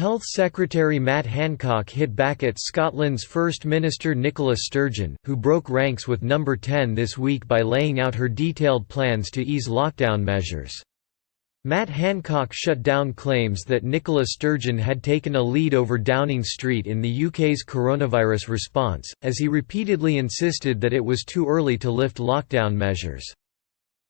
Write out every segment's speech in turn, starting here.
Health Secretary Matt Hancock hit back at Scotland's First Minister Nicola Sturgeon, who broke ranks with No. 10 this week by laying out her detailed plans to ease lockdown measures. Matt Hancock shut down claims that Nicola Sturgeon had taken a lead over Downing Street in the UK's coronavirus response, as he repeatedly insisted that it was too early to lift lockdown measures.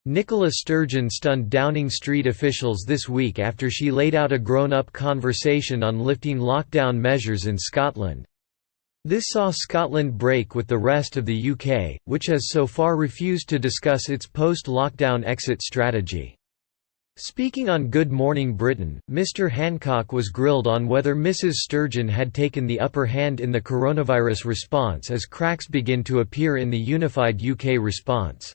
Nicola Sturgeon stunned Downing Street officials this week after she laid out a grown-up conversation on lifting lockdown measures in Scotland. This saw Scotland break with the rest of the UK, which has so far refused to discuss its post-lockdown exit strategy. Speaking on Good Morning Britain, Mr. Hancock was grilled on whether Mrs. Sturgeon had taken the upper hand in the coronavirus response as cracks begin to appear in the unified UK response.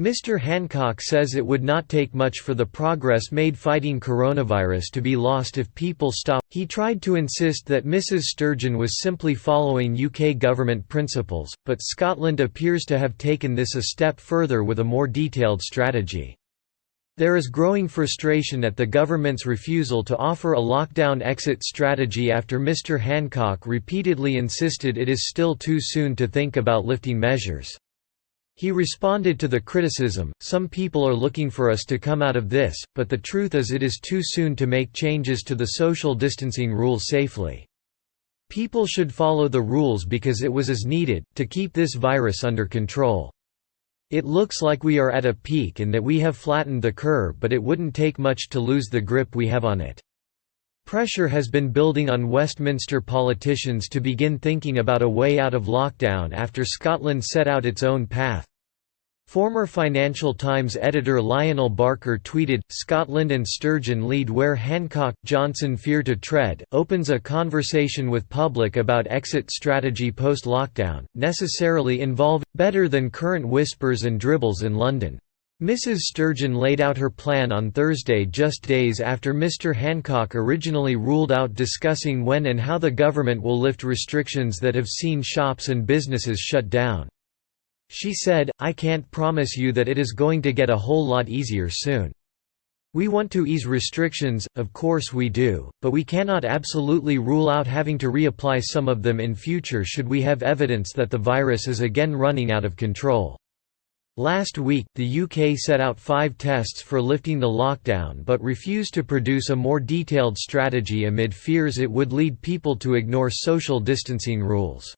Mr. Hancock says it would not take much for the progress made fighting coronavirus to be lost if people stop. He tried to insist that Mrs. Sturgeon was simply following UK government principles, but Scotland appears to have taken this a step further with a more detailed strategy. There is growing frustration at the government's refusal to offer a lockdown exit strategy after Mr. Hancock repeatedly insisted it is still too soon to think about lifting measures. He responded to the criticism, "Some people are looking for us to come out of this, but the truth is it is too soon to make changes to the social distancing rules safely. People should follow the rules because it was as needed, to keep this virus under control. It looks like we are at a peak and that we have flattened the curve, but it wouldn't take much to lose the grip we have on it." Pressure has been building on Westminster politicians to begin thinking about a way out of lockdown after Scotland set out its own path. Former Financial Times editor Lionel Barker tweeted, "Scotland and Sturgeon lead where Hancock, Johnson fear to tread, opens a conversation with public about exit strategy post-lockdown, necessarily involved, better than current whispers and dribbles in London." Mrs. Sturgeon laid out her plan on Thursday, just days after Mr. Hancock originally ruled out discussing when and how the government will lift restrictions that have seen shops and businesses shut down. She said, "I can't promise you that it is going to get a whole lot easier soon. We want to ease restrictions, of course we do, but we cannot absolutely rule out having to reapply some of them in future should we have evidence that the virus is again running out of control." Last week, the UK set out 5 tests for lifting the lockdown but refused to produce a more detailed strategy amid fears it would lead people to ignore social distancing rules.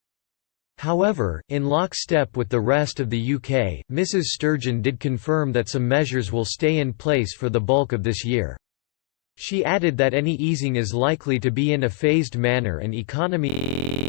However, in lockstep with the rest of the UK, Mrs. Sturgeon did confirm that some measures will stay in place for the bulk of this year. She added that any easing is likely to be in a phased manner and economy